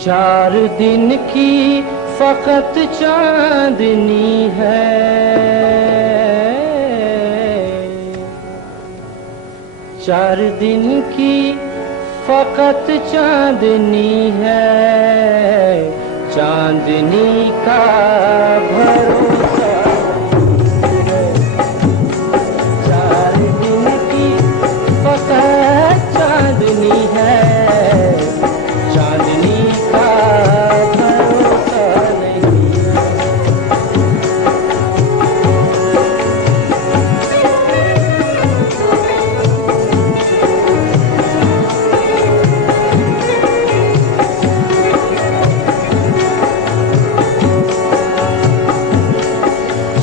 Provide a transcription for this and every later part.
चार दिन की फकत चांदनी है, चार दिन की फकत चांदनी है, चांदनी का भरोसा है। चार दिन की फकत चांदनी है, चांदनी का भरोसा नहीं है।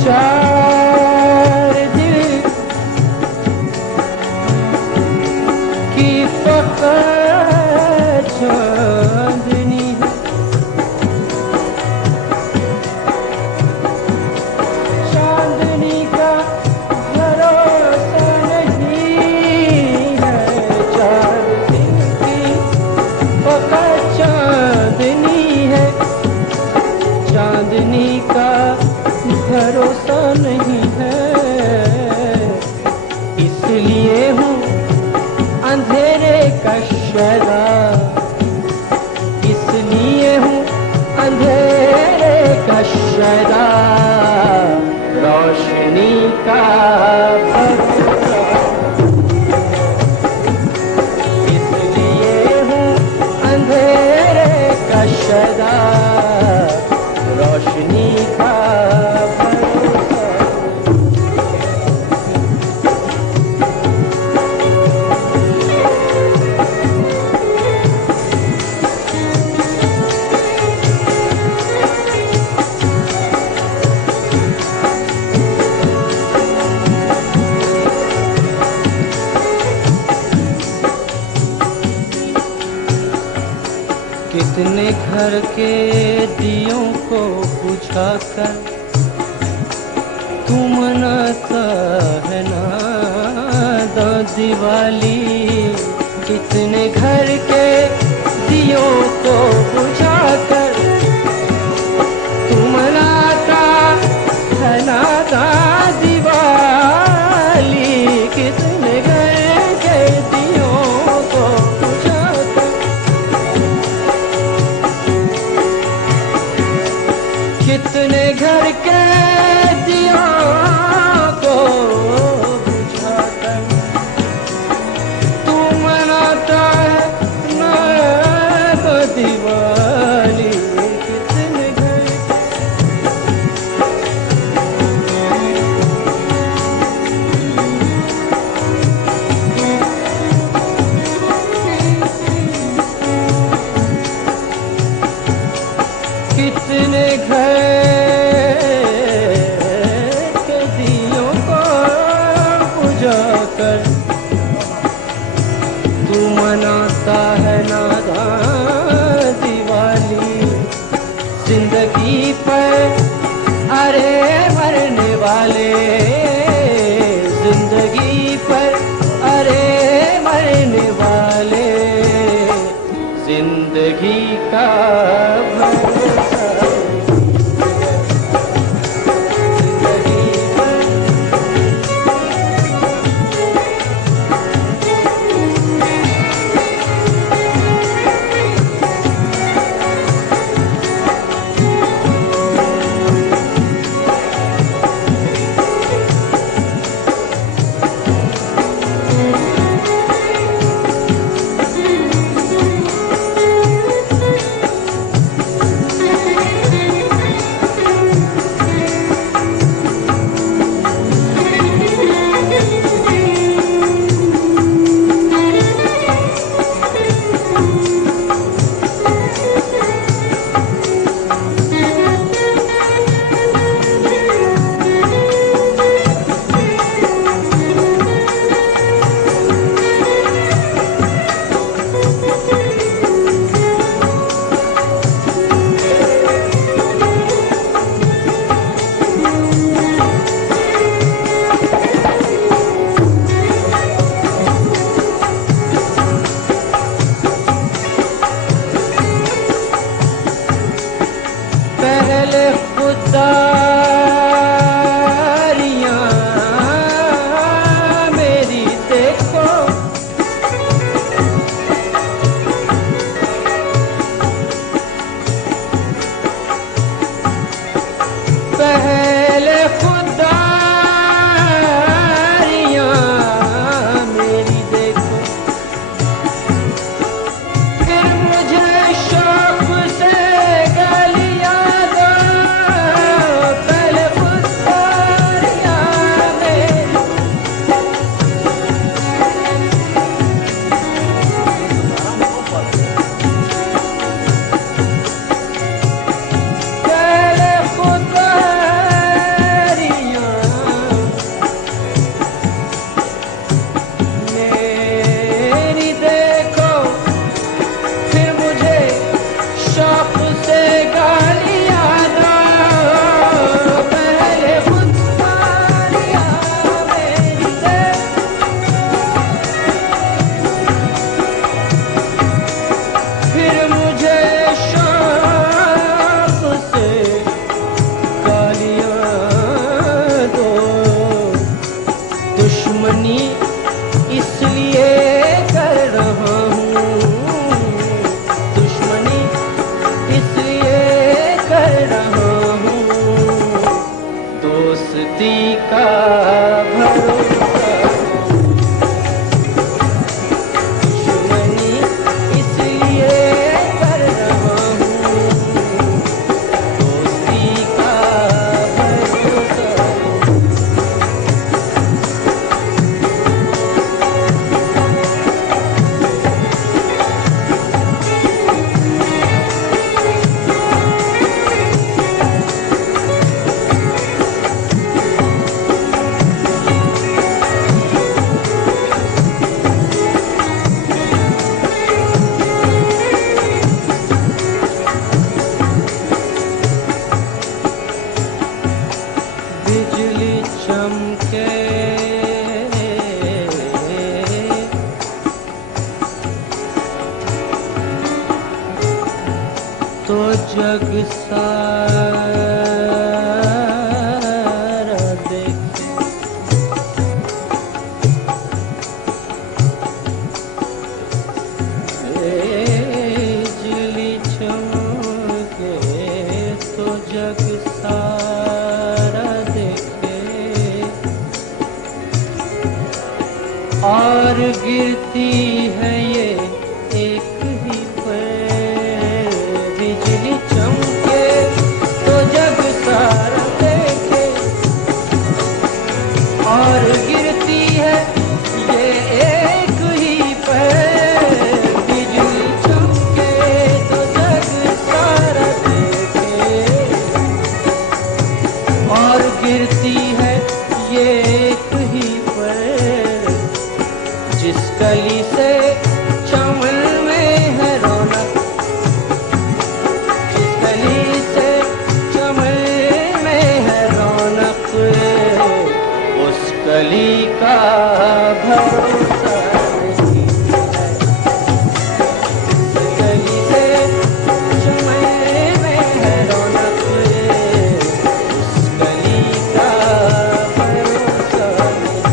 चार दिन की फकत चांदनी है, चांदनी का भरोसा नहीं है। चार दिन की फकत चांदनी है, चांदनी का भरोसा नहीं है। इसलिए हूँ अंधेरे का शैदा, इसलिए हूँ अंधेरे का शैदा, रोशनी का भरोसा। इसलिए हूँ अंधेरे का शैदा, रोशनी का कितने घर के दियों को बुझाकर तू मनाता है नादा दिवाली। कितने घर के दियों को बुझाकर तू मनाता है नादा दिवाली। कितने घर के दियों को बुझाकर, कितने घर के दियों को बुझाकर तू मनाता है नाद दिवाली। कितने घर कितने घर के दियों को बुझाकर तू मनाता है नादा दिवाली। जिंदगी पर अरे मरने वाले, जिंदगी पर अरे मरने वाले, जिंदगी का भरोसा। तो जग सारा देखे। बिजली चमके तो जग सारा देखे, और गिरती है ये एक ही पर। बिजली चमके तो जग सारा देखे, और गिरती है ये एक ही पर। बिजली चमके तो जग सारा देखे, और गिरती है ये एक ही पर। जिस कली से चमन में है रौनक, जिस कली से चमन में है रौनक, उस कली का भरोसा नहीं है। जिस कली से चमन में है रौनक, उस कली का भरोसा नहीं।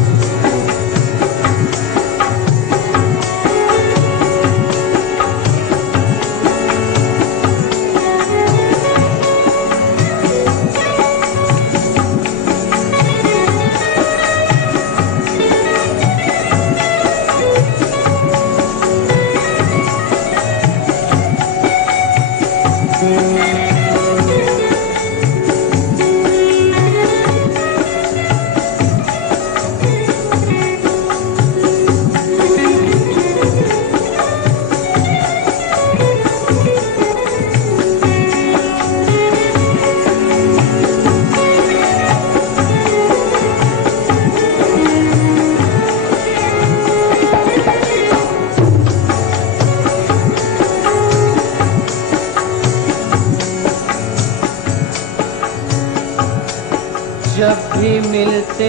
जब भी मिलते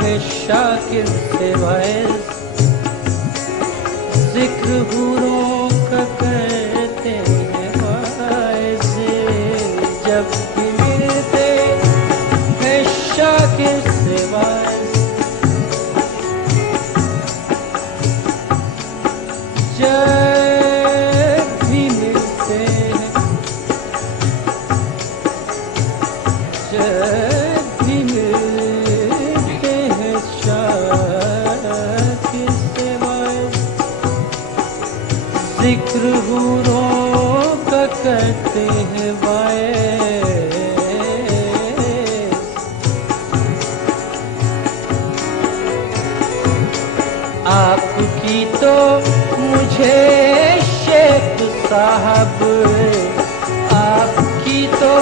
हैं शाकिर से वाइज, जिक्र हूरों का करते हैं वाइज। जब भी मिलते हैं शाकिर से वाइज, जब भी मिलते हैं, जब भी मिलते हैं शाकिर से वाइज, जिक्र हूरों का करते हैं वाइज। आपकी तो मुझे शेख साहब, आपकी तो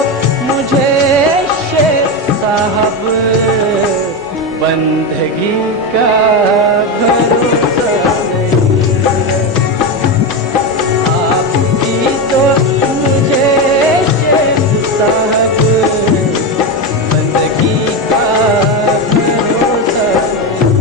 मुझे शेख साहब, बंदगी का भरोसा नहीं है। आपकी तो मुझे शेख साहब, बंदगी का भरोसा नहीं।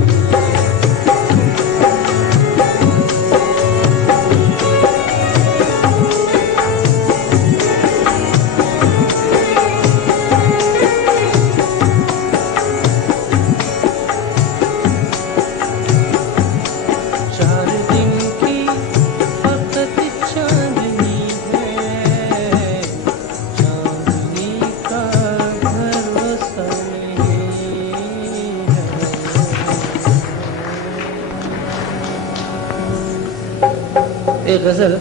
चार दिन की फकत चांदनी है, चांदनी का भरोसा नहीं है। एक गजल,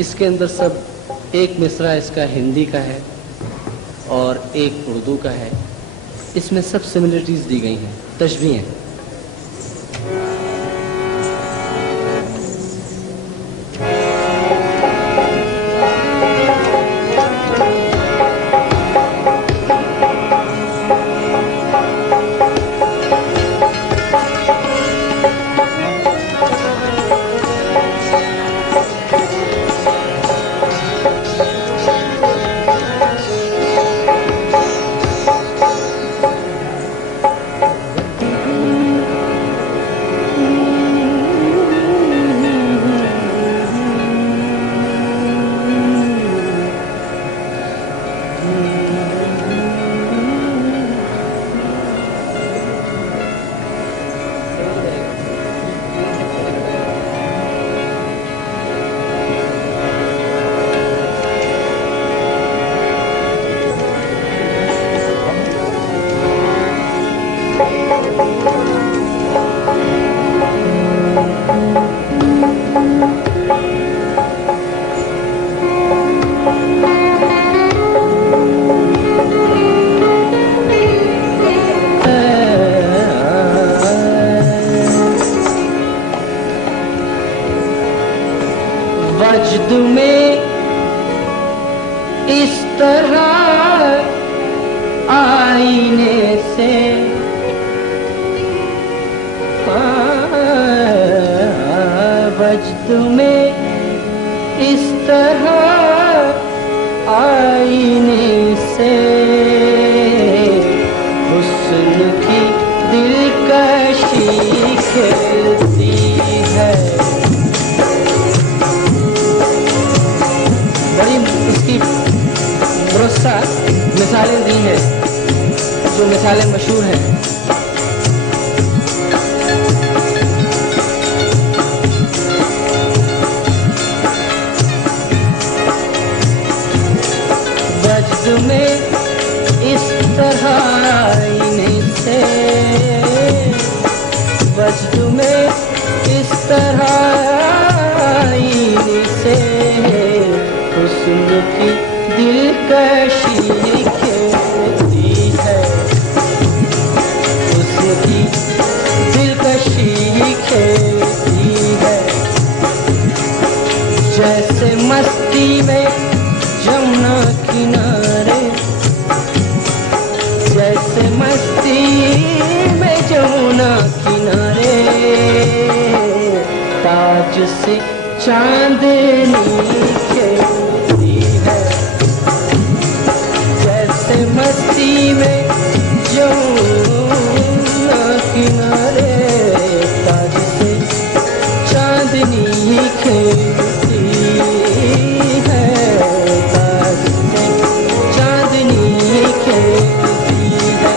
इसके अंदर सब एक मिसरा इसका हिंदी का है और एक उर्दू का है। इसमें सब सिमिलरिटीज दी गई हैं, तशबीह हैं। वजद में इस तरह आईने से वजद में इस तरह आईने से हुस्न की दिलकशी खिलती है। बड़ी इसकी दुरुस्त मिसालें दी हैं, जो मिसालें मशहूर हैं। वजद में इस तरह आईने से, वजद में इस तरह आईने से हुस्न की दिलकशी खिलती है, हुस्न की दिलकशी खिलती है। जैसे मस्ती में जमुना किनारे, जैसे मस्ती में जमुना किनारे ताज से चांदनी खिलती है। जैसे मस्ती में जमुना किनारे ताज से चांदनी खिलती है, ताज से चांदनी खिलती है।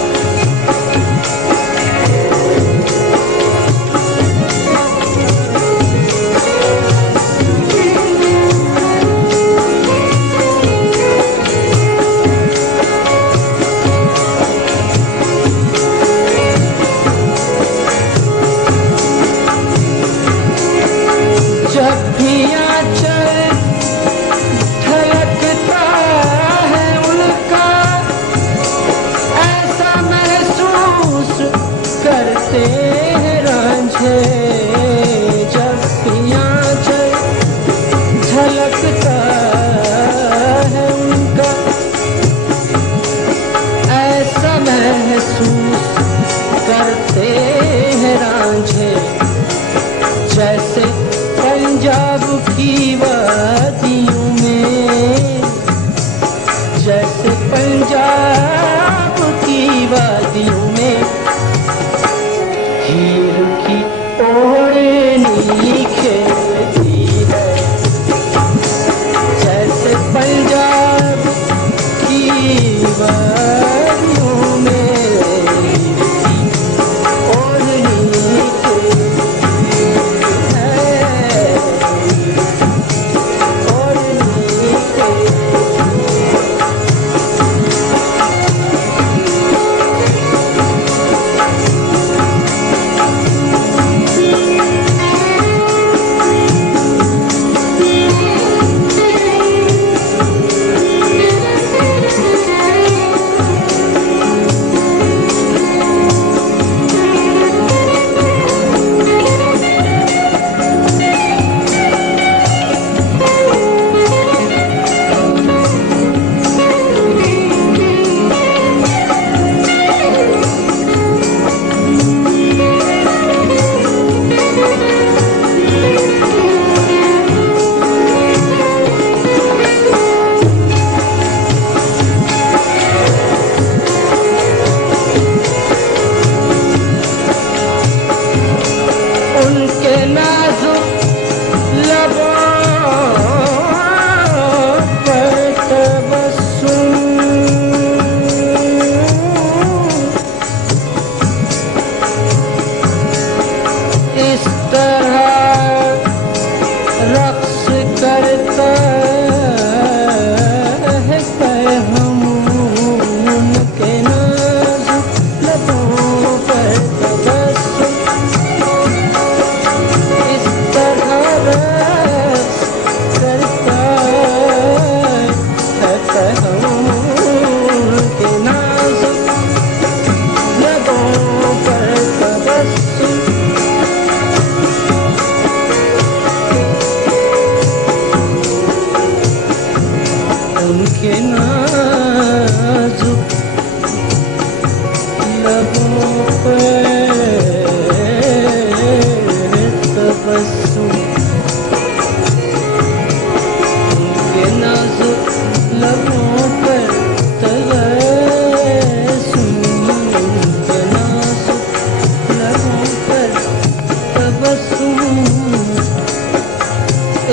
जब भी आंचल ढलकता है उनका, ऐसा महसूस करते हैं रांझे। जब भी आंचल ढलकता है उनका, ऐसा महसूस करते हैं रांझे। जैसे पंजाब की वादियों में, जैसे पंजाब की वादियों में हीर की ओढ़नी खिलती है। जैसे पंजाब की वादियों में हीर की ओढ़नी खिलती है।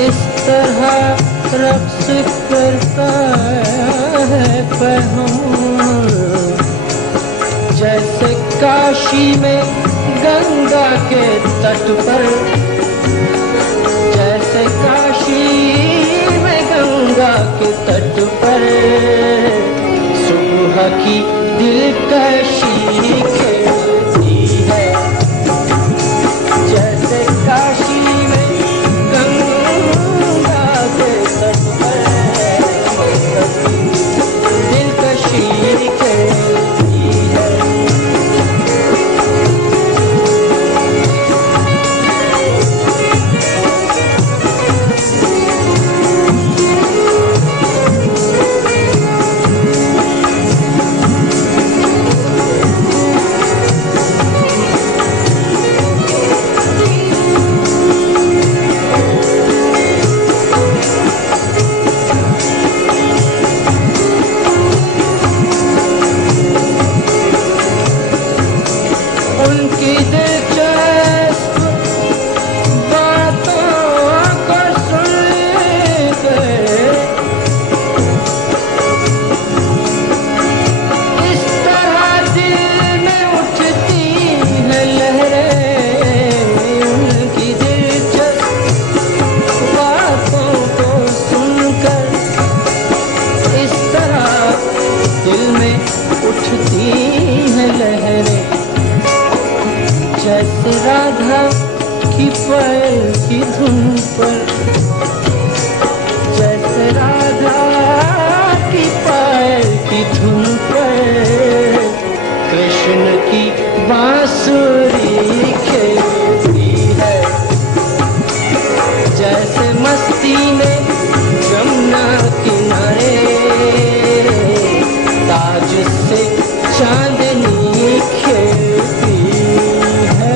इस तरह रक्स करता है पैहम, जैसे काशी में गंगा के तट पर, जैसे काशी में गंगा के तट पर सुबह की दिलकशी खेलती है, जैसे काशी में गंगा के तट पर दिलकशी खेलती है। जैसे राधा की पैर की धुन पर, जैसे राधा की पैर की धुन पर कृष्ण की बांसुरी खेलती है, जैसे मस्ती में यमुना किनारे ताज से चांदनी खेलती है।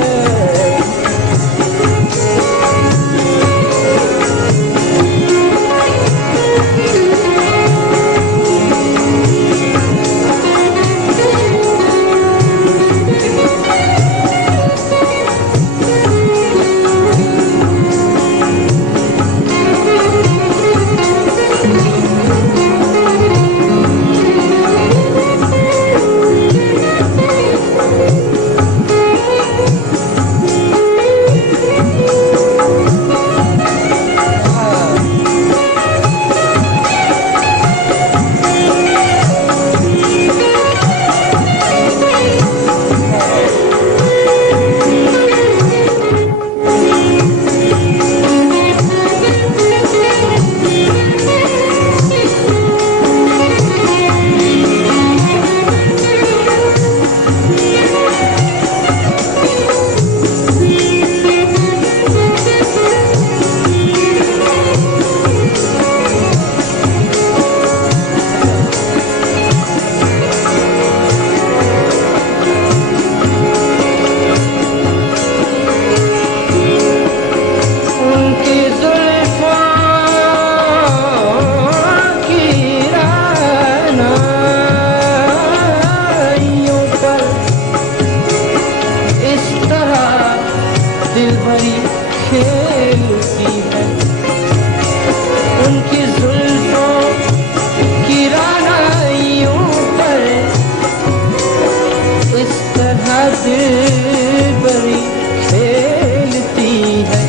दिलबरी खेलती है,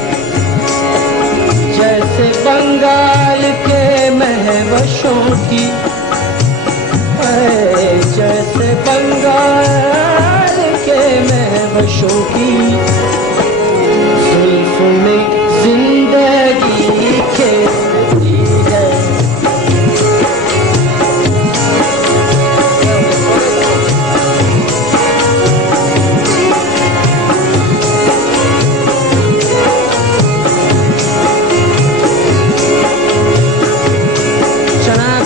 जैसे बंगाल के महवशों की, जैसे बंगाल के महवशों की जुल्फ में जिंदगी खेलती है।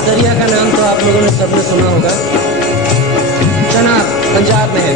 दरिया का नाम तो आप लोगों ने सबने सुना होगा। चनाब पंजाब में है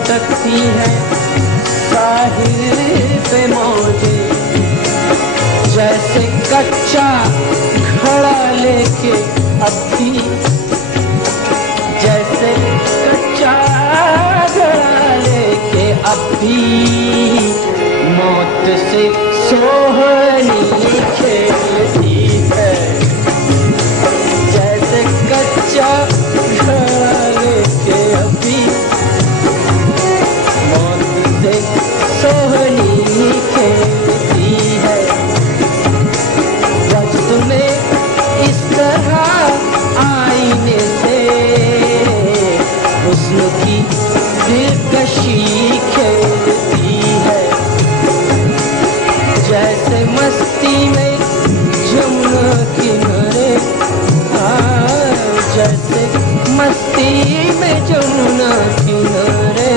लटकती है साहिल पे मौजे, जैसे कच्चा घड़ा लेके अब भी, जैसे कच्चा घड़ा लेके अब भी मौत से सोहनी खेलती है, जैसे कच्चा घड़ा लेके अब भी मौत से सोहनी खेलती है। वक्त में इस तरह आईने से हुस्न की दिलकशी खेलती है, जैसे मस्ती में जमुना किनारे, जैसे मस्ती में जमुना किनारे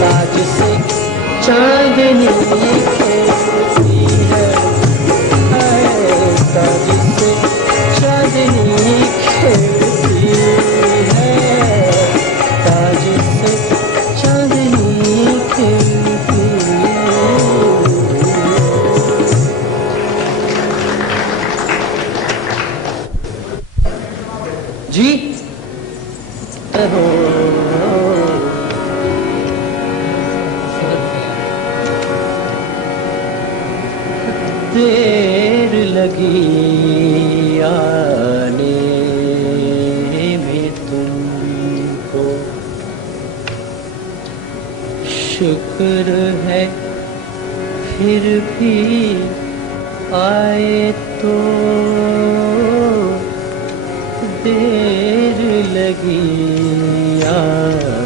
ताज से चांदनी खेलती है, ताज से चांदनी खेलती है, ताज से चांदनी खेलती है। जी देर लगी आने में तुमको, शुक्र है फिर भी आए तो, देर लगी आने।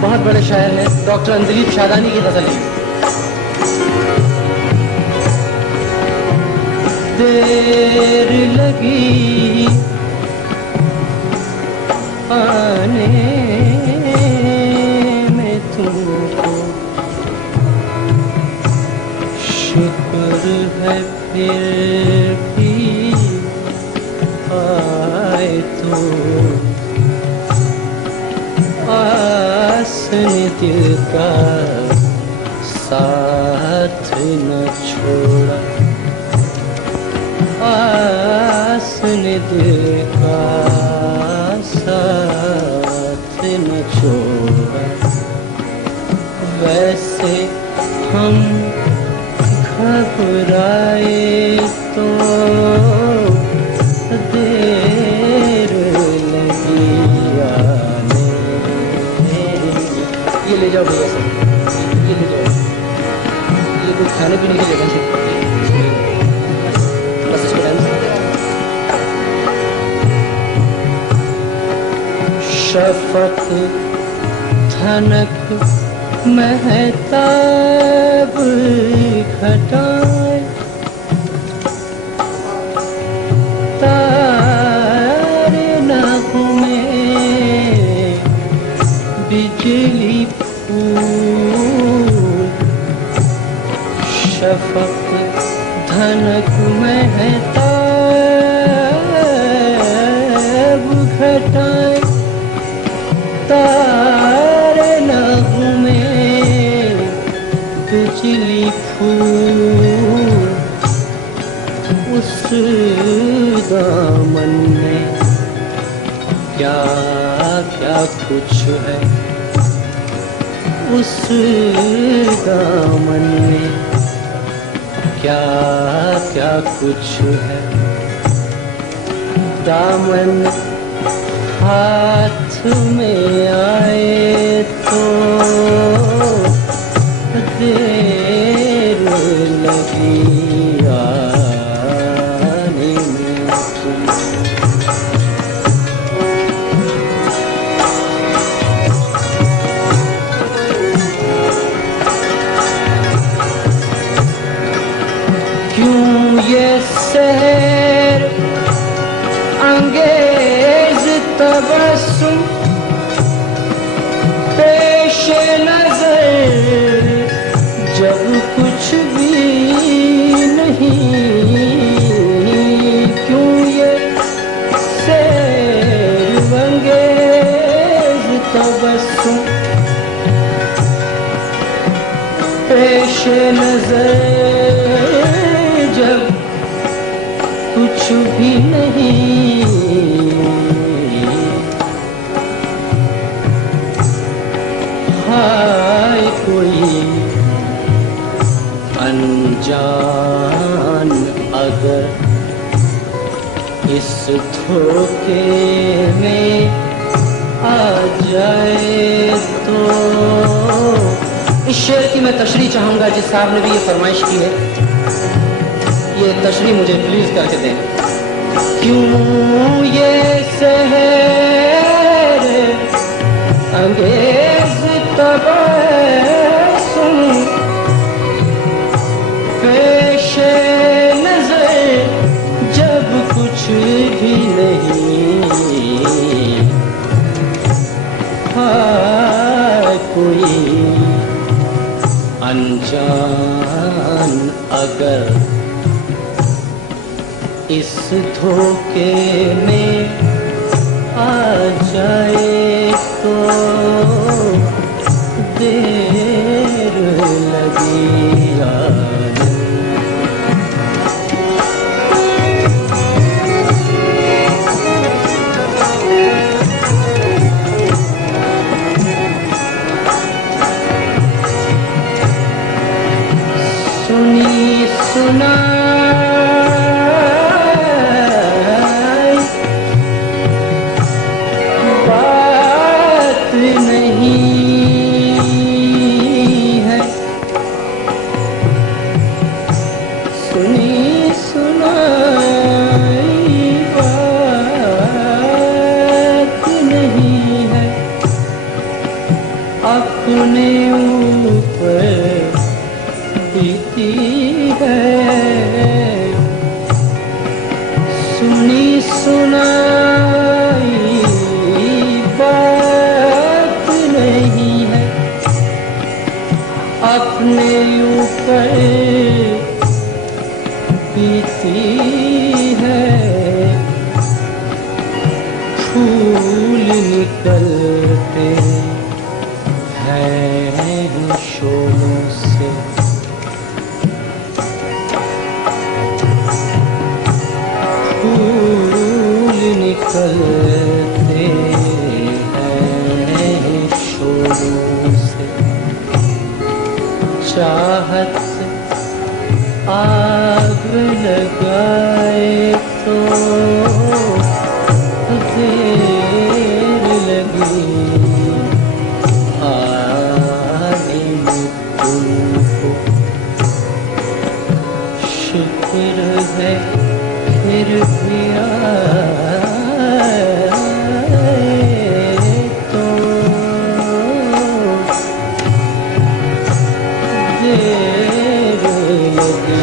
बहुत बड़े शायर हैं डॉक्टर अंजलीब शादानी की गजल है। देर लगी आने में तुमको, शुक्र है फिर भी आए तो, आस ने दिल का साथ न छोड़ा, आस ने दिल का साथ न छोड़ा, वैसे हम घबराए तो देर लगी आने। ये ले जाओ भैया सब, ये ले जाओ, ये कुछ खाने पीने के लिए बस इसको डाल। शफक धनक महताब घटाए, तारे नगमे बिजली फूल, शफक धनक महताब घटाए, तारे नगमे बिजली फूल, उस दामन में क्या क्या कुछ है, उस दामन में क्या क्या कुछ है, दामन हाथ में आए तो देर लगी आने में तुम। क्यों ये शहर अंगेज तबस्सुम पेश नजर जब कुछ भी नहीं, क्यों ये सैर अंगेज तबस्सुम पेश नजर जब कुछ भी नहीं, हाय कोई अनजान अगर इस धोखे में आ जाए तो। इस शेर की मैं तशरीह चाहूंगा, जिस साहब ने भी ये फरमाइश की है, ये तशरीह मुझे प्लीज करके दें। क्यों ये सहर अंगेज तबस्सुम पेश नजर जब कुछ भी नहीं, हाँ कोई अनजान अगर इस धोखे में आ जाए तो देर लगी यार। सुनी सुना अपने ऊपर बीती है, सुनी सुनाई बात नहीं है, अपने ऊपर बीती है। फूल निकलते हैं शोलों से, फूल निकलते हैं शोलों से। चाहत आग लगाए तो देर लगी शुक्र है फिर भी आए तो देर लगी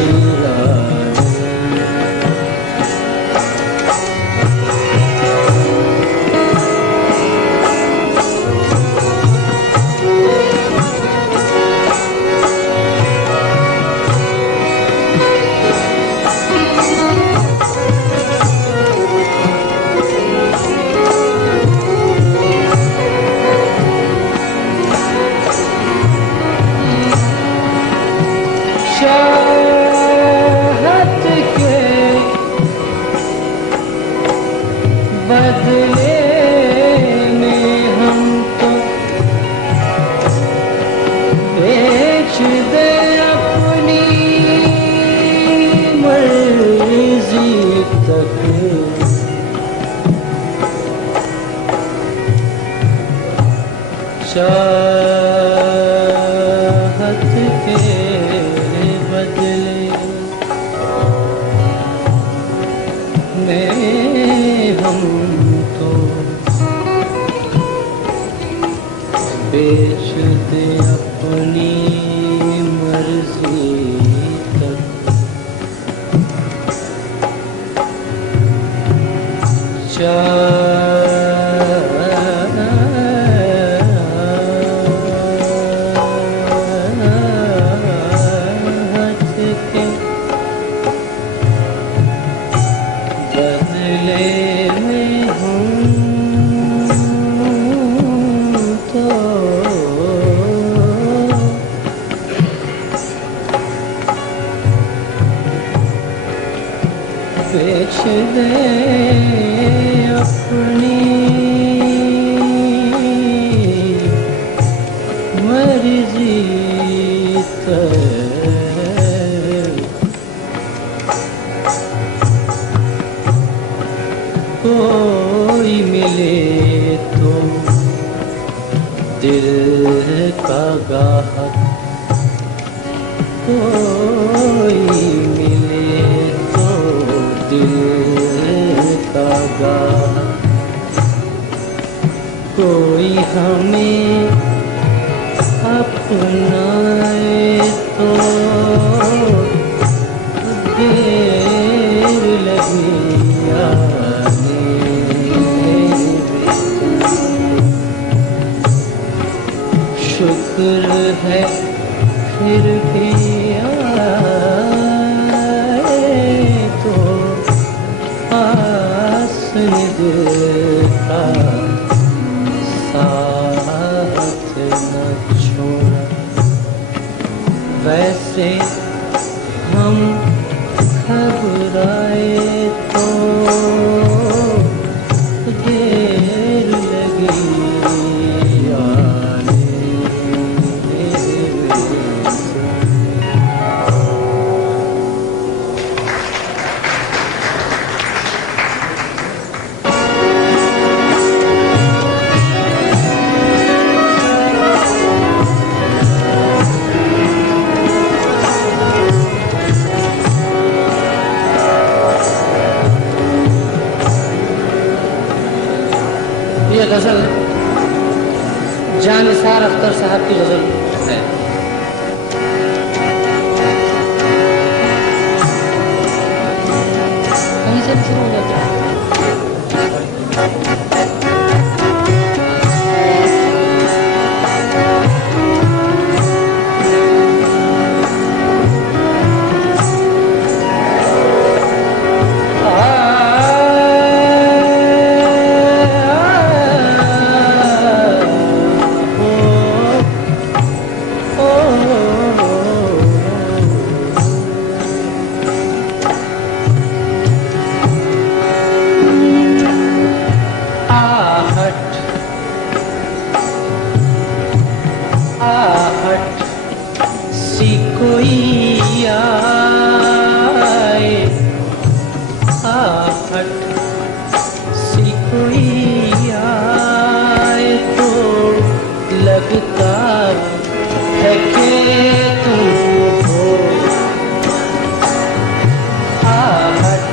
चाहत के बदले में हम तो बेच दे अपनी मर्जी तक। चाहत के बदले में हम तो बेच दे अपनी मर्जी तक। बेच दे अपनी मर्जी कोई मिले तो दिल का गाहक, कोई मिले तो दिल का गाहक, कोई हमें अपनाए तो देर लगी आने शुक्र है फिर भी आए तो आस दिल का साथ न छोड़ा। वैसे हम घबराए तो देर लगी आने। ये गज़ल जानिसार अख्तर साहब की गज़ल है। कहीं से भी शुरू हो जाता है। आहट सी कोई आए, आहट सी कोई आए तो लगता है कि तुम हो। आहट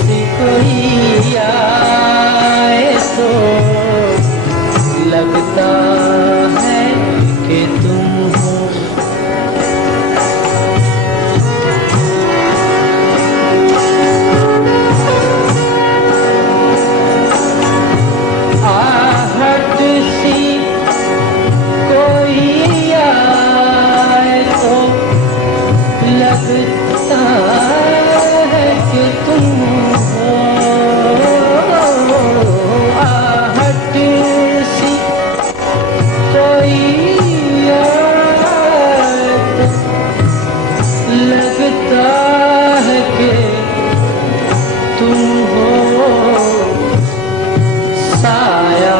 सी कोई आए तो लगता है कि तुम हो। आहट सी कोई आए तो लगता है कि तुम हो। आहट सी कोई लगता है कि तुम हो। साया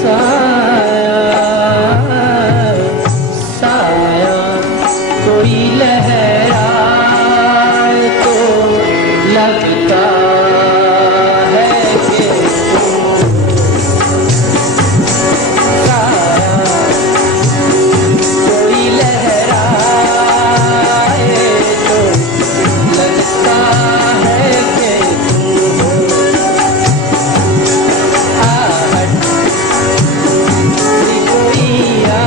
साया साया कोई लहराए तो लगता है कि कोई लहराए तो लगता है कि तुम हो। आहट सी कोई आए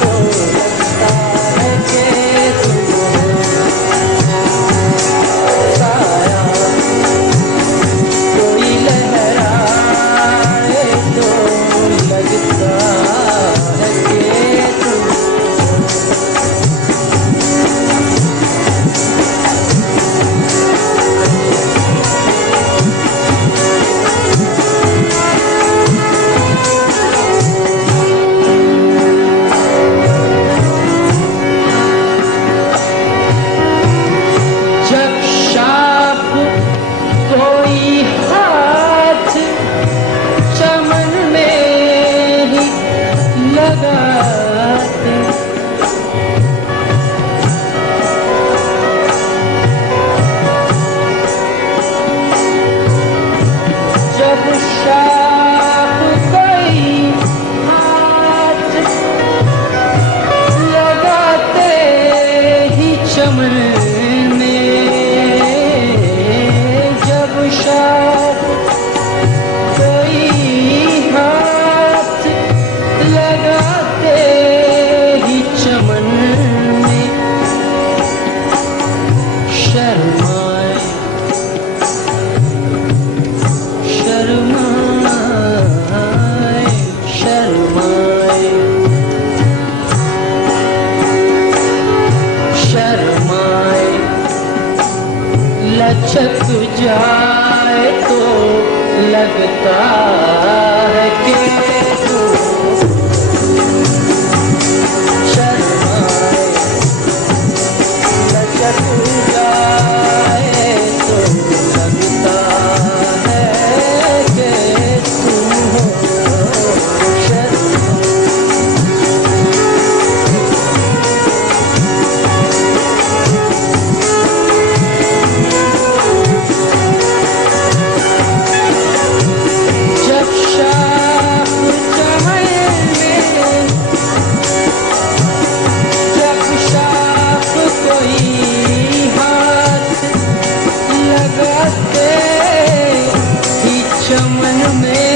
तो लगता है कि तुम हो। चमन में जब शाख कोई हाथ लगाते ही चमन में शर्माए शर्माए शर्माए शर्माए लचक जाए तो लगता है कि शर्माए लचक जाए तो लगता है कि तुम हो जब शाख चमन में जब शाख कोई हाथ लगाते ही चमन में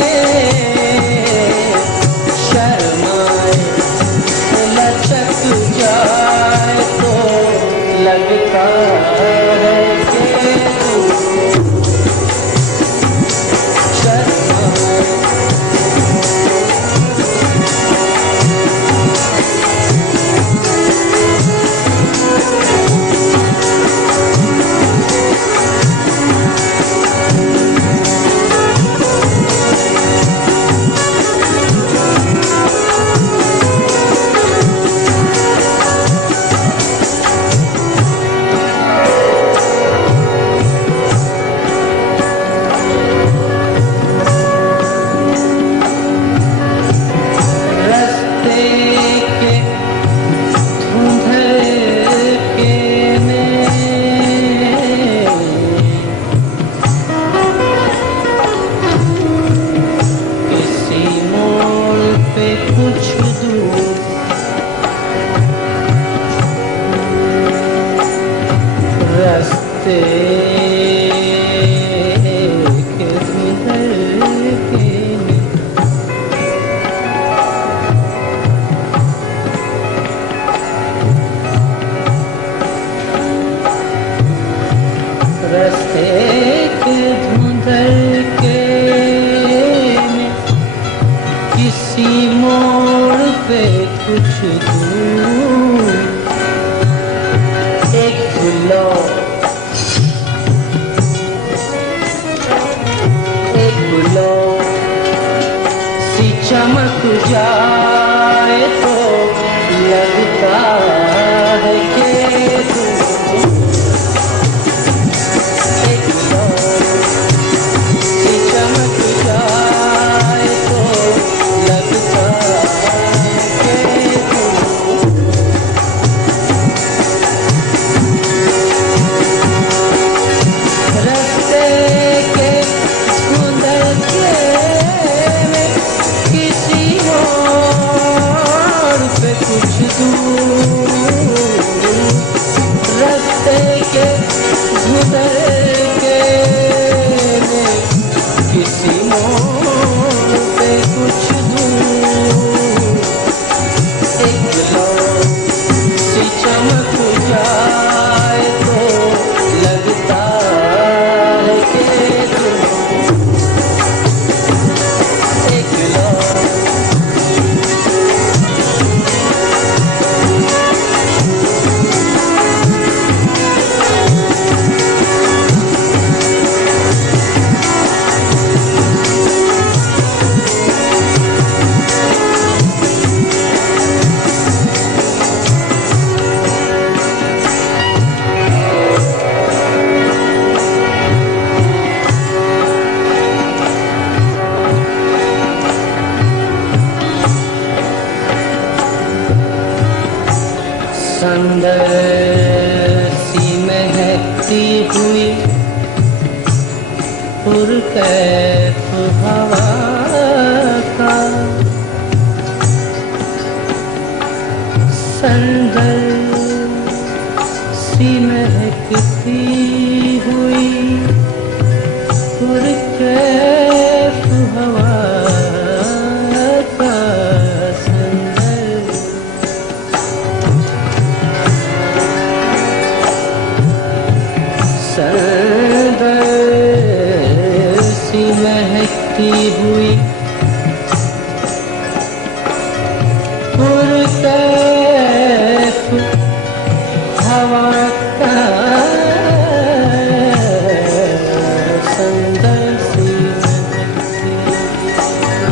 शर्माए लचक जाए तो लगता है कि शर्माए रस्ते के धुंधलके में किसी मोड़ पे कुछ दूर रास्ते के धुंधलके में रास्ते के धुंधलके में किसी मोड़ पे कुछ दूर एक गुलाब सी चमक जाए तो लगता है कि एक गुलाब सी चमक जाए तो लगता है कि रस्ते के धुंधलके में किसी मोड़ पे कुछ दूर रस्ते के धुंधलके में किसी मोड़ पे कुछ दूर एक गुलाब सी चमक जाए तो लगता है कि तुम एक गुलाब संदर सी महकती हुई पुरकैफ हवा का सी महकती हुई पुरकैफ हवा का संदर सी महकती हुई पुरकैफ हवा का संदर सी महकती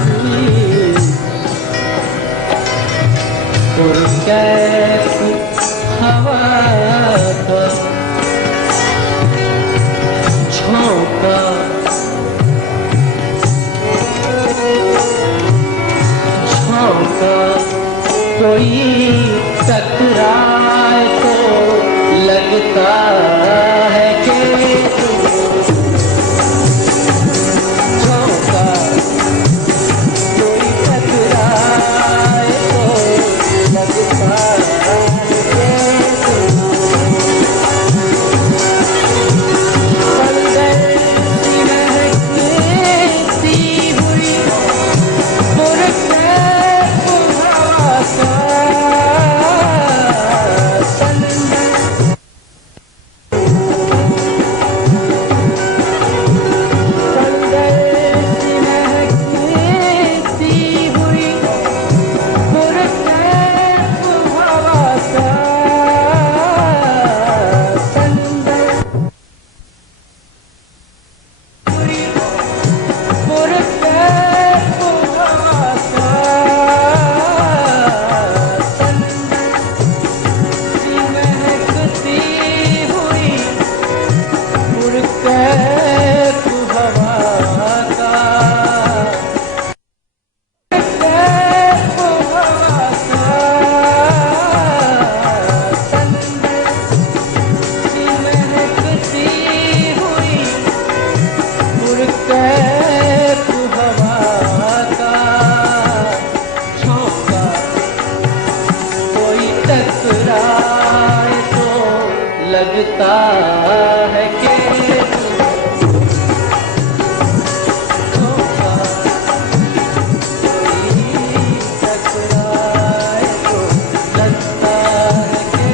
हुई पुरकैफ हवा का झोंका झोंका कोई टकराए तो लगता है कि झोंका कोई टकराए तो लगता है कि संदर सी महकती हुई पुरकैफ हवा का लगता है कि झोंका कोई टकराए तो लगता है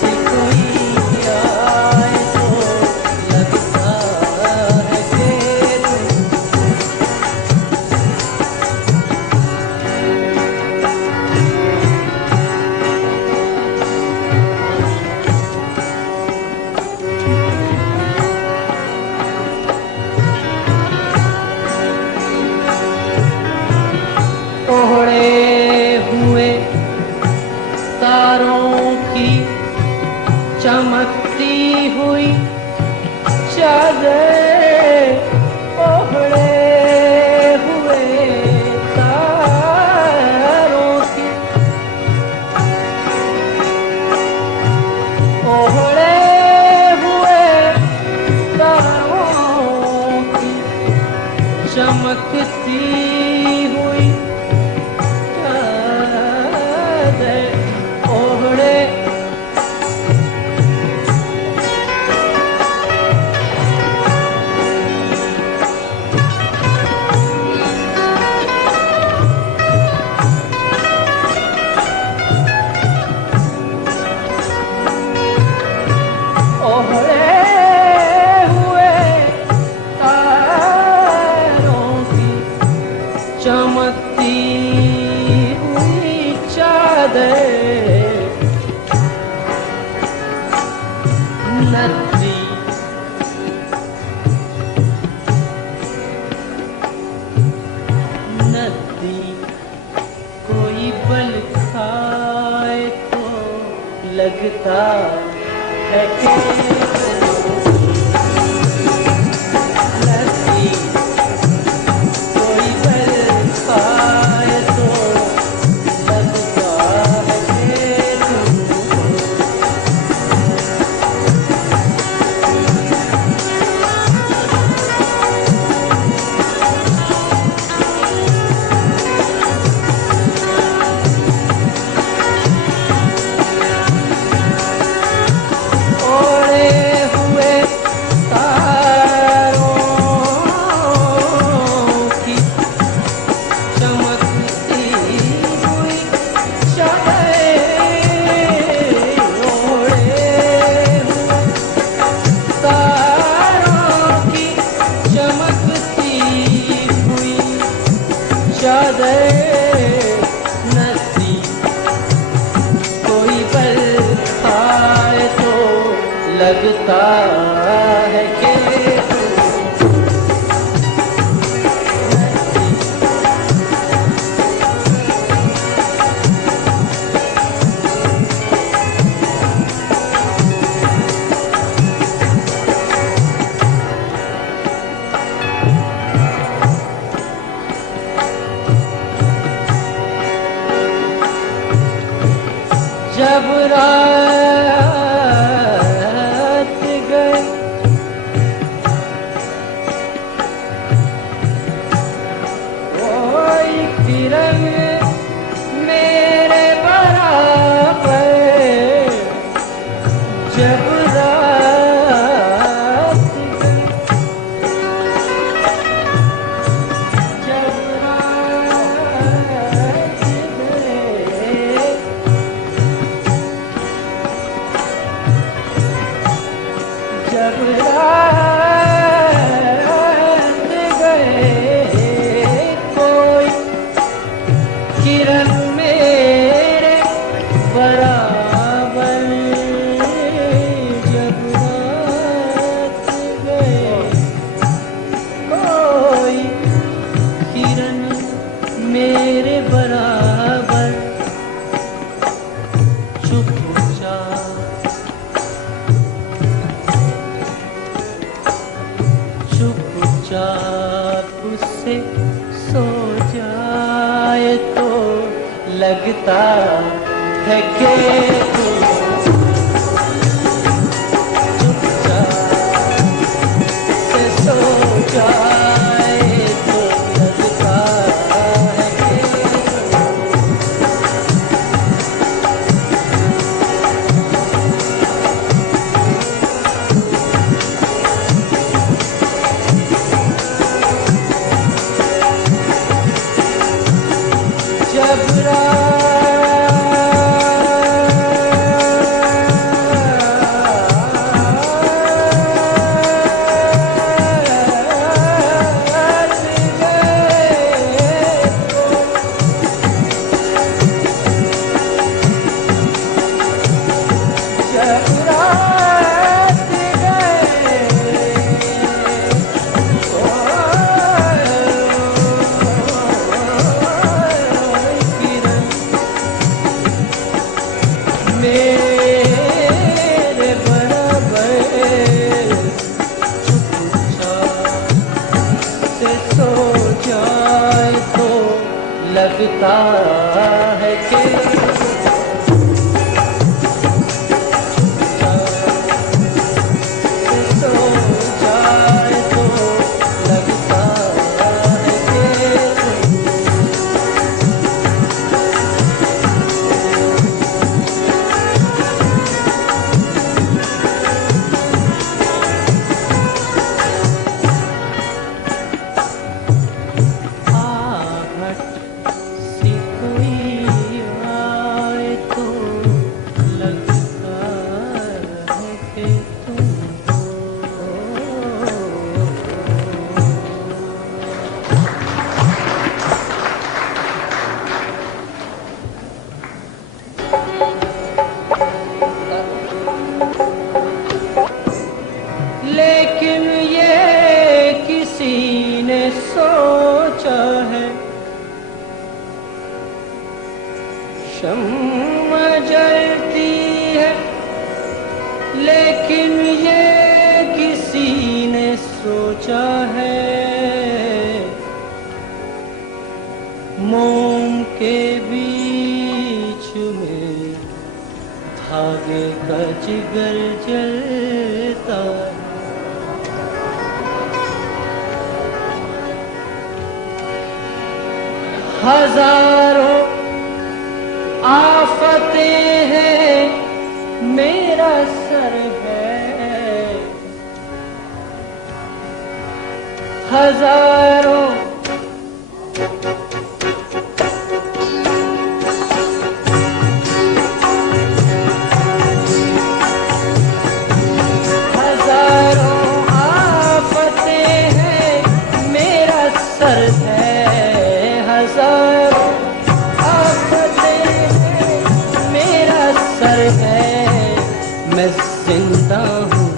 कि कोई आए तो लगता है कि ओढ़े हुए तारों की चमकती हुई चादर ओढ़े हुए तारों की ओढ़े हुए तारों की चमकती हुई ओढ़े हुए तारों की चमकती हुई चादर नदी नदी कोई बल खाए तो लगता है कि नदी कोई बल खाए तो लगता है कि चादर नसीब कोई पल खाए तो लगता है कि जब रात गए कोई किरण मेरे बराबर जब रात गए जब रात गए जब रात गए कोई किरण मेरे बराबर जब रात गए कोई किरण मेरे बराबर चुपचाप चुपचाप से सो जाए तो लगता है कि चुपचाप से सो जाए तो लगता है कि जब मेरे बराबर चुपचाप से सो जाए तो लगता है कि चुपचाप से सो जाए तो लगता है कि आहट सी कोई आए तो लगता है कि तुम हो। लेकिन ये किसी ने सोचा है शम्मा जलती है लेकिन ये किसी ने सोचा है मोम के बीच में धागे का जिगर जलता है। हजारों आफतें हैं मेरा सर है हजारों आफतें हैं मेरा सर है हजारों आफतें हैं, मेरा सर है, मैं जिंदा हूँ,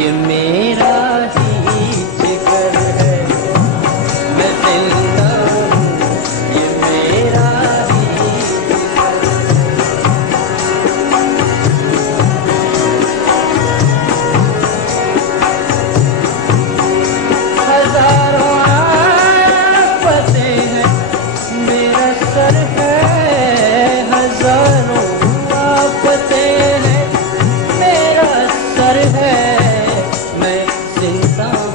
ये मेरा ही जिगर है। मैं जिंदा हूँ, ये मेरा ही जिगर है। हजारों आफतें हैं, मेरा सर है, हजारों आफतें हैं, मेरा सर है, मैं जिंदा हूँ,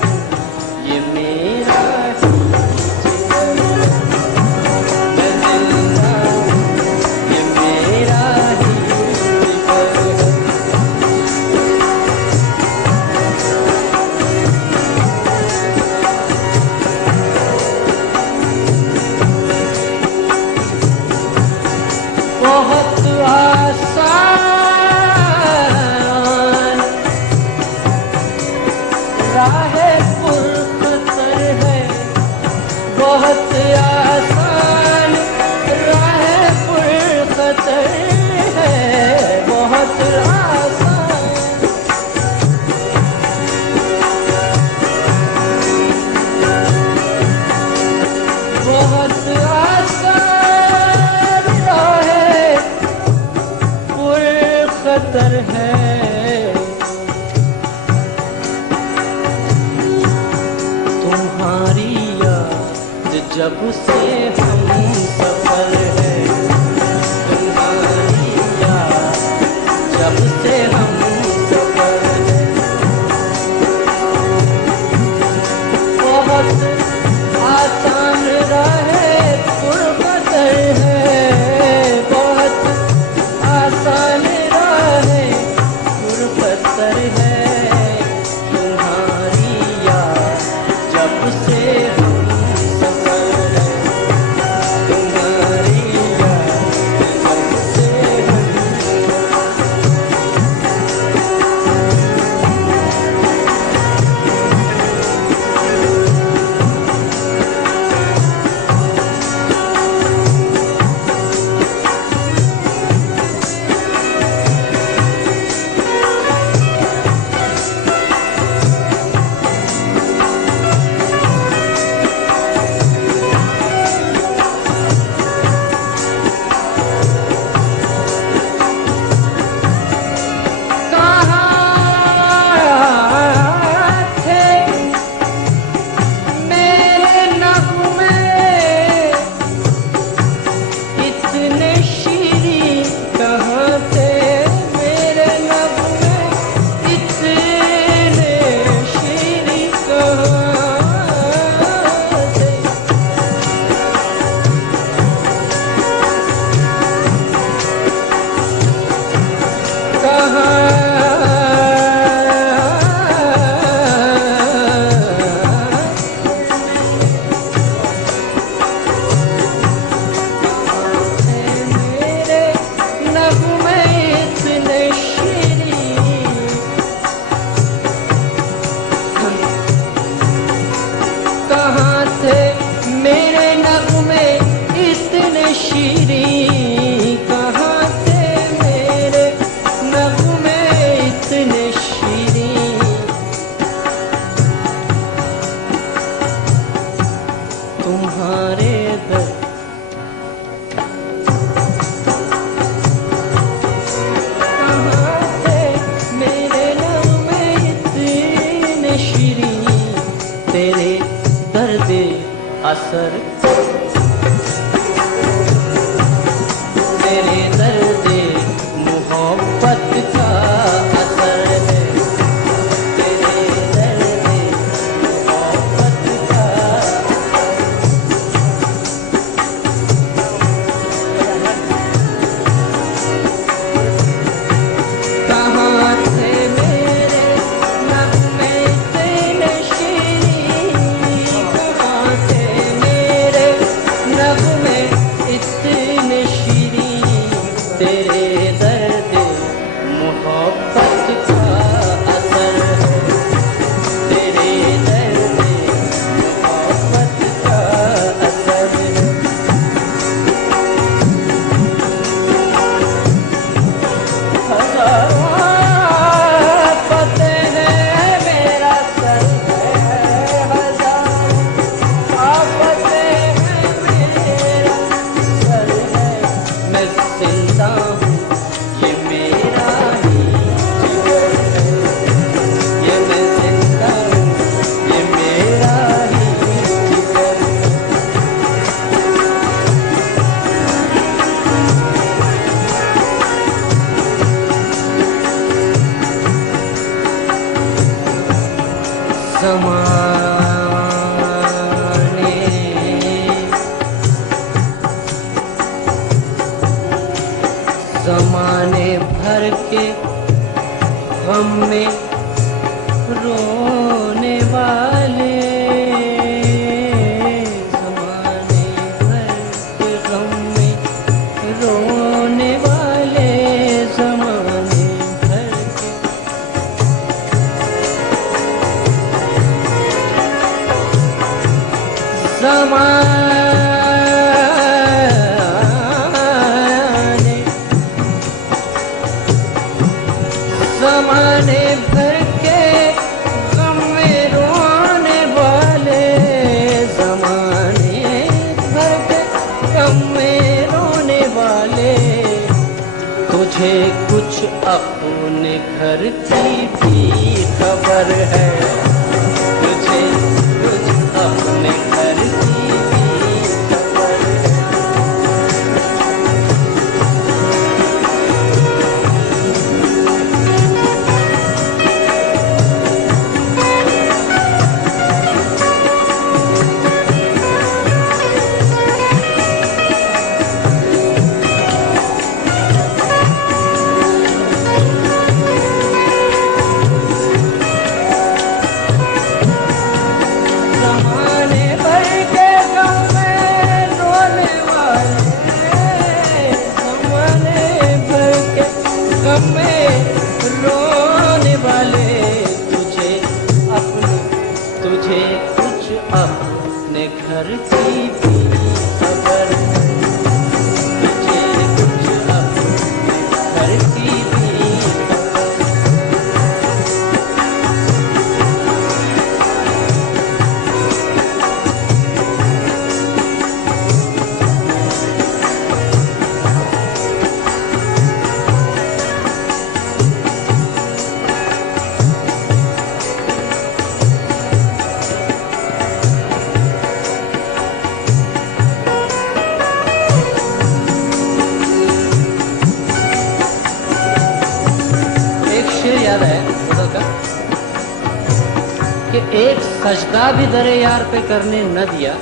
ये मेरा ही जिगर है। मैं जिंदा हूँ, ये मेरा ही जिगर है। बहुत आसान राह पुरखतर है, बहुत आसान राह पुरखतर है, बहुत आसान। बहुत आसान राह पुरखतर है, तुम्हारी याद जब से हम सफर है, तुम्हारी याद जब से हम सफर है। बहुत आसान रहे पुरखतर है, बहुत आसान रहे पुरखतर है, तुम्हारी याद जब से हम सफर है, तुम्हारी याद जब से हम कहाँ थे मेरे नगमे इतने शीरीं, कहाँ थे मेरे नगमे इतने शीरीं, कहाँ थे। मेरे नगमे इतने शीरीं, कहाँ थे मेरे नगमे इतने शीरीं, कहाँ थे मेरे नगमे इतने शीरीं। तुम्हारे दर कहाँ थे मेरे नगमे इतने शीरीं, तेरे दर्दे असर, तेरे दर्दे मोहब्बत का असर है, तेरे दर्दे मोहब्बत का कहाँ थे मेरे नगमे इतने शीरीं, कहाँ थे मेरे जमाने भर के गम में रोने वाले, जमाने भर के गम में रोने वाले, जमाने भर के जमाने भर के गम में रोने वाले, जमाने भर के गम में रोने वाले, तुझे कुछ अपने घर की भी खबर है, तुझे कुछ अपने घर की भी खबर है। जमाने भर के गम में रोने वाले, जमाने भर के गम में रोने वाले, तुझे कुछ अपने घर की भी खबर है, तुझे कुछ अपने घर की भी खबर है। एक शेर याद है गजल का कि एक सजदा भी दरे यार पे करने न दिया,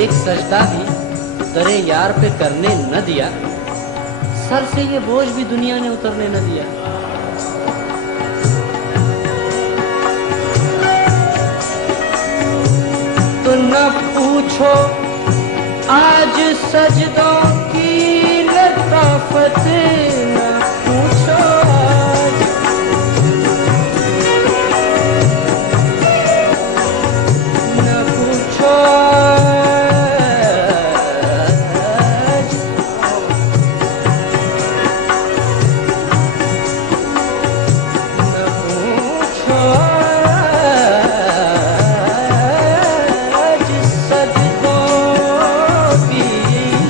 एक सजदा भी दरे यार पे करने न दिया, सर से ये बोझ भी दुनिया ने उतरने न दिया। तो न पूछो आज सजदों की लताफत, न पूछो आज, न पूछो आज, न पूछो आज सजदों की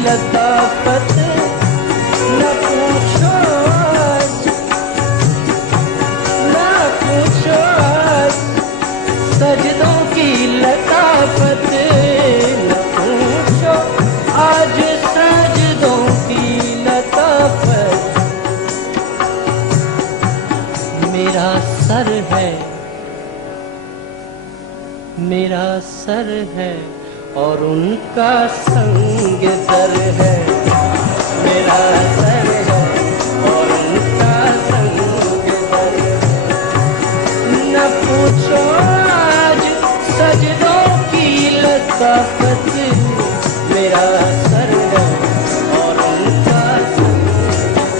लताफत, न पूछो आज, न पूछो आज सजदों की लताफत, न पूछो आज सजदों की लताफत। मेरा सर है, मेरा सर है और उनका संग दर है, मेरा सर है और उनका संग दर है। न पूछो आज सजदों की लताफत, मेरा सर है और उनका संग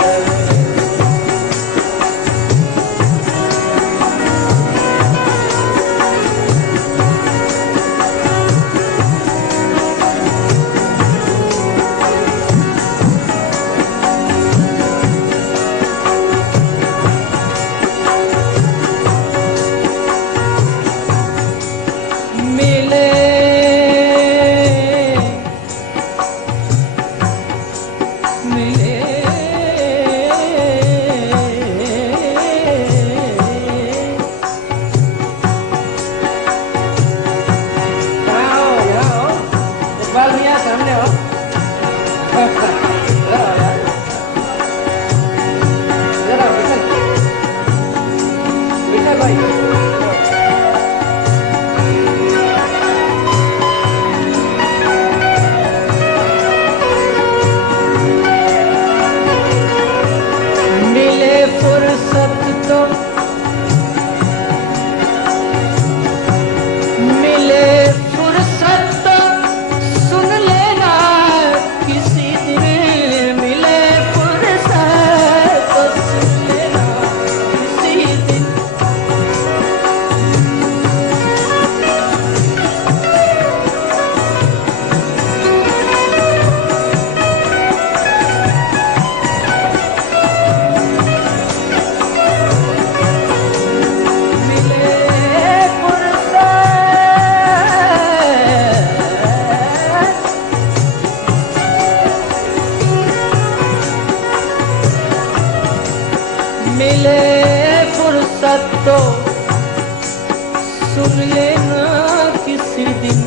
दर है। मिले तो सुन लेना किसी दिन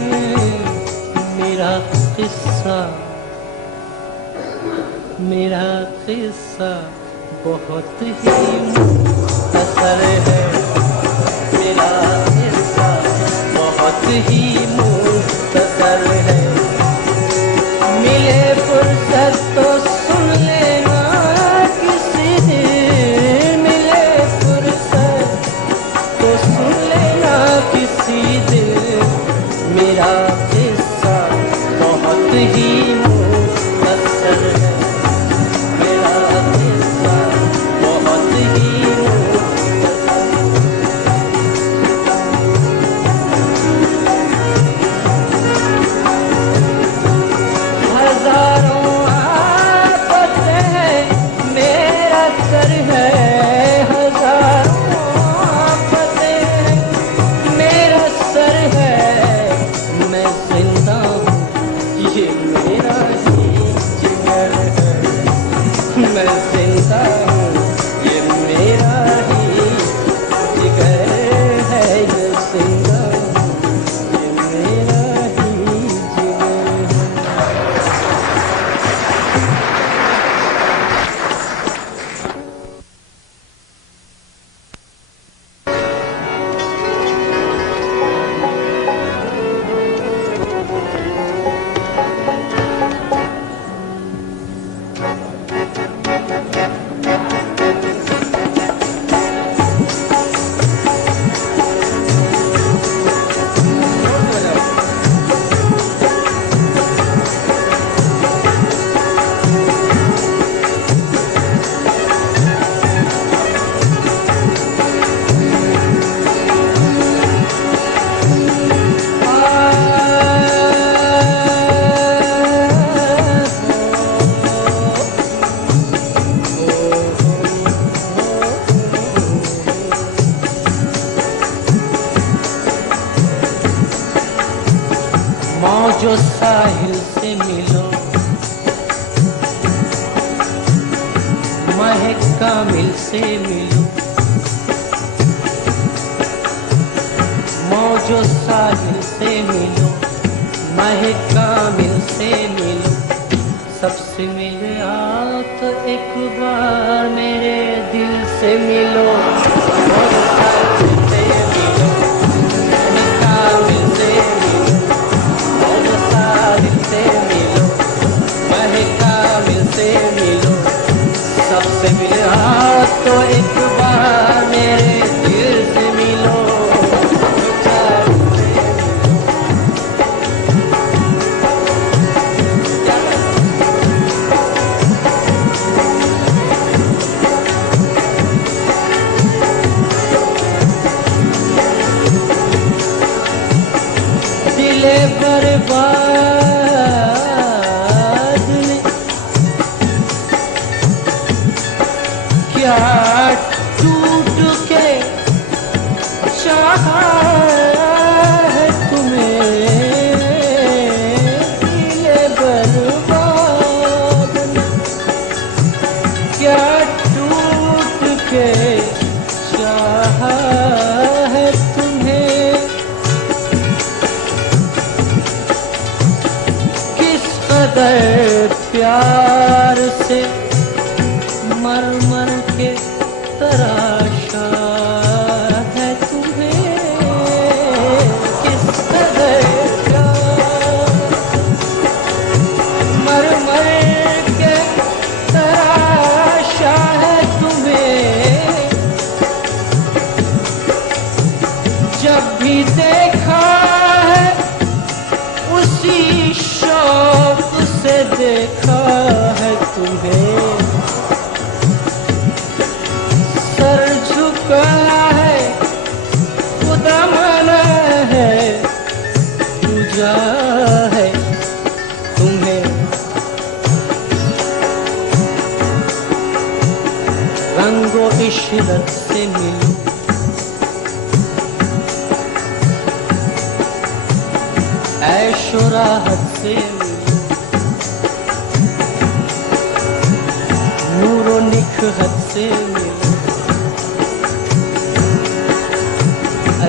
मेरा किस्सा बहुत ही मुख्तसर है। मेरा किस्सा बहुत ही मुख्तसर है। मिले फुर्सत तो सुन लेना किसी दिन, मिले फुर्सत तो सुन लेना किसी दिन मेरा किस्सा बहुत ही मुख्तसर है। मेरा किस्सा बहुत ही हजारों आफतें हैं मेरा सर है। हजारों आफतें हैं मेरा सर है। मैं जिंदा हूँ ये मेरा ही जिगर है। मैं जिंदा हूँ ये मेरा ही जिगर है। ये जिंदा हूँ ये मेरा ही जिगर है। मौजो साहिल से मिलो, महक कामिल से मिलो। मौजो साहिल से मिलो, महक कामिल से मिलो। सबसे मिले आप तो एक बार मेरे दिल से मिलो। मौजो साहिल से मिलो, महक कामिल से मिलो। मौजो साहिल से मिलो, महक कामिल से मिलो। सबसे मिले आप तो एक बार मेरे दिल से मिलो। दिले बर्बाद ने क्या टूट के चाहा है तुम्हें। दिले बर्बाद ने क्या टूट के चाहा है तुम्हें। किस कदर प्यार से मर मर के तराशा है तुम्हें। किस कदर प्यार मर मर के तराशा है तुम्हें। जब भी देखा है उसी शौक से देखा है तुम्हें। सर झुका है खुदा माना है पूजा है तुम्हें। रंगो इशरत से मिलो, ऐशो राहत से मिलो। नूरो निखहत से मिलो।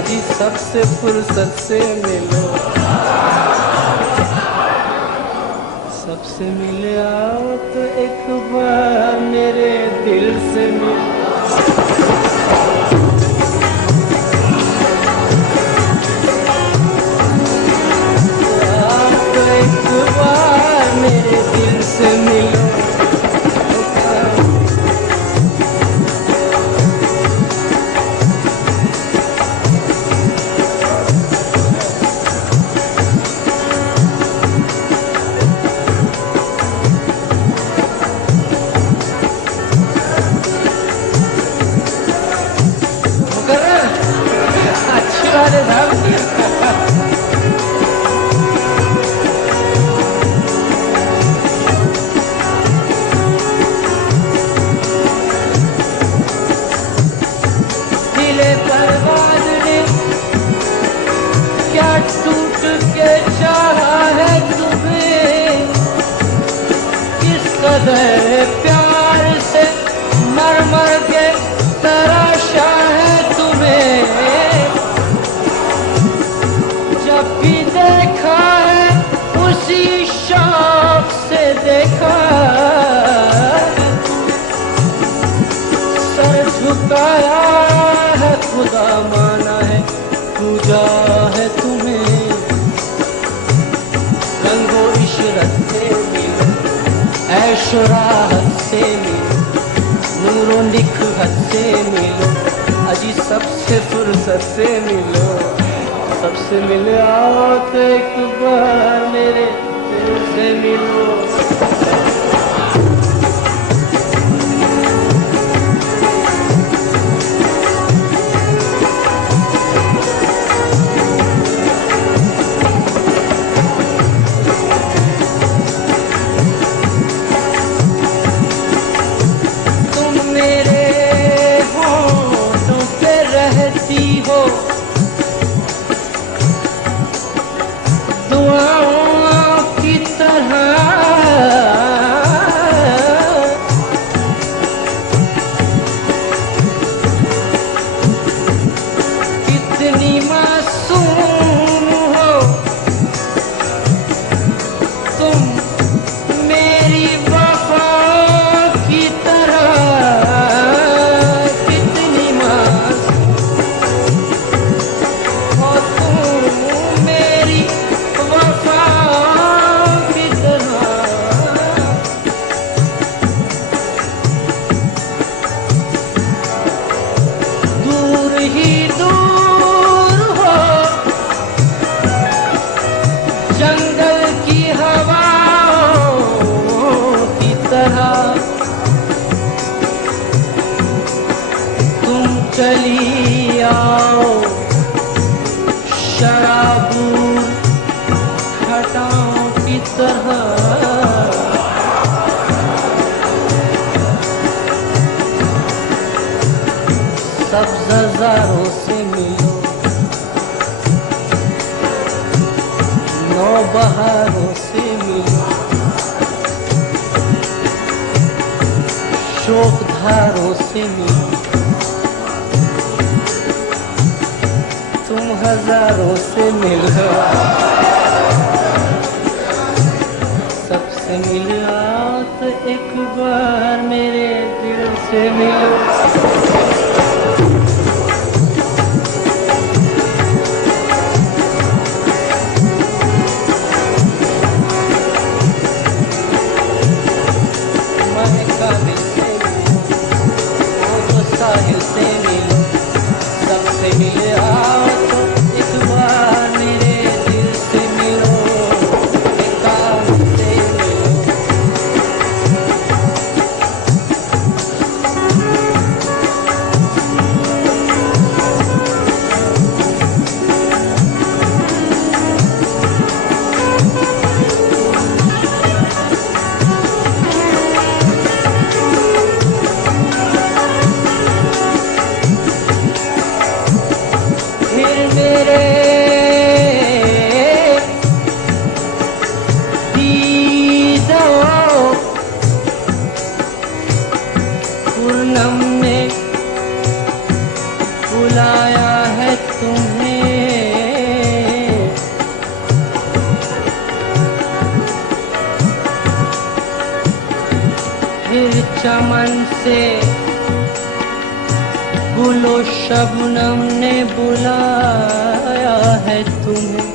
अजी सबसे फुर्सत से मिलो, सबसे मिले आओ तो एक बार मेरे दिल से मिलो। मेरे दिल से मिलो, अच्छी बात है साहब। टूट के चाहा है तुम्हें, किस कदर प्यार से मर मर के तराशा है तुम्हें। जब भी देखा है उसी शौक से देखा, सर झुकाया है खुदा माना है, पूजा है तुम्हें। रंगो इशरत से मिलो, ऐशो राहत से मिलो, नूरो निखहत से मिलो, अजी सबसे फुर्सत से मिलो, सबसे मिले आओ तो एक बार मेरे दिल से मिलो। दुआओं की तरह कितनी मासूम हो तुम, मेरी वफा की तरह कितनी मासूम हो तुम, मेरी वफा की तरह। दूर ही दूर हो जंगल की हवाओं की तरह, तुम चली आओ शराबूर घटाओं की तरह। सब्ज़ारों से मिलो, नौबहारों से मिलो, शोकधारों से मिलो, तुम हजारों से मिलो, सबसे मिलो तो एक बार मेरे दिल से मिलो। साहिल से मिलो, सबसे मिले आओ तो एक बार मेरे दिल से मिलो, एकांत से मिलो। पूनम ने बुलाया है तुम्हें। चमन से गुलो शबनम ने बुलाया है तुम्हें।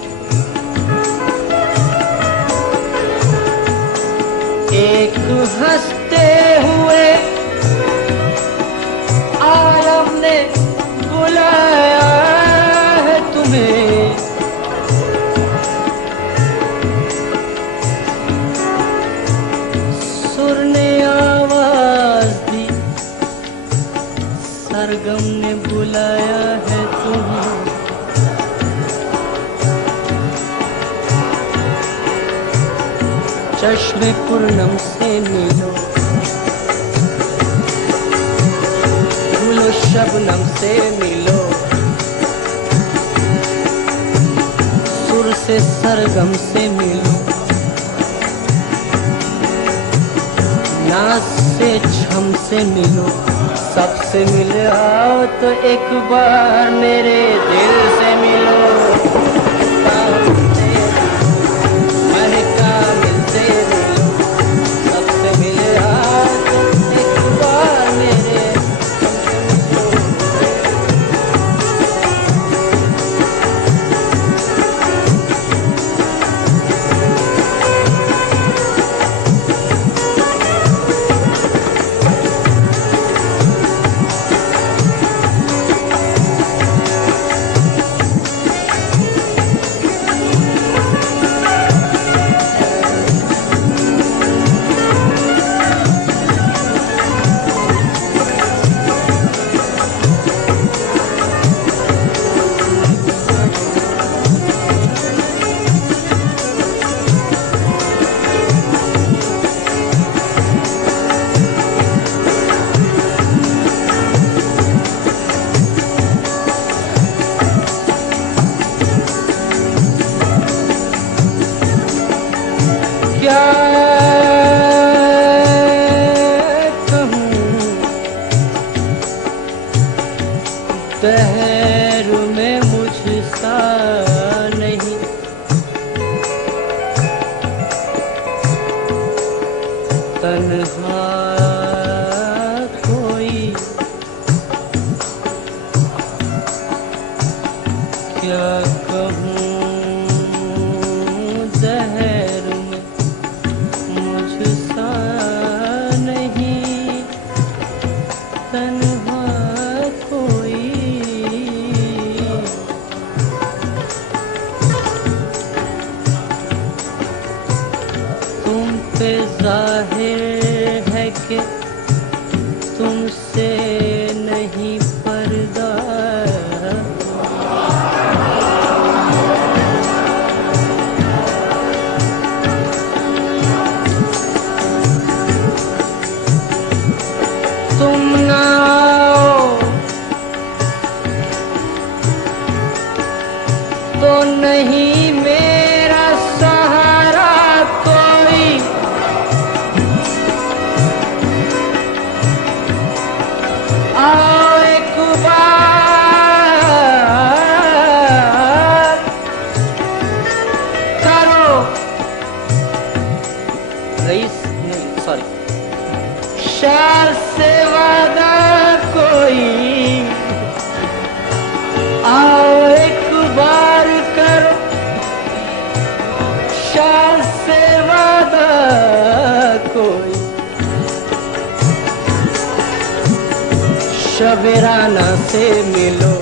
एक हंसते हुए आलम ने बुलाया है तुम्हें। सुर ने आवाज दी, सरगम ने बुलाया है तुम्हें। चश्मे पूर्णम से मिलो, गुलो शबनम से मिलो। सुर से सरगम से मिलो, नाच से छम से मिलो। सबसे मिले आओ तो एक बार मेरे दिल से मिलो। क्या कहूँ दहर में मुझसा नहीं, तन्हा कोई। क्या कहूँ दहर में मुझसा नहीं, तन्हा कोई। तुम पे जाहिर है कि तुमसे नहीं पर्दा। तुम ना आओ तो नहीं मेरा सहारा कोई। आओ एक बार करो, नहीं सॉरी, शार से वादा कोई। आओ एक बार करो शार से वादा कोई। शबेराना से मिलो,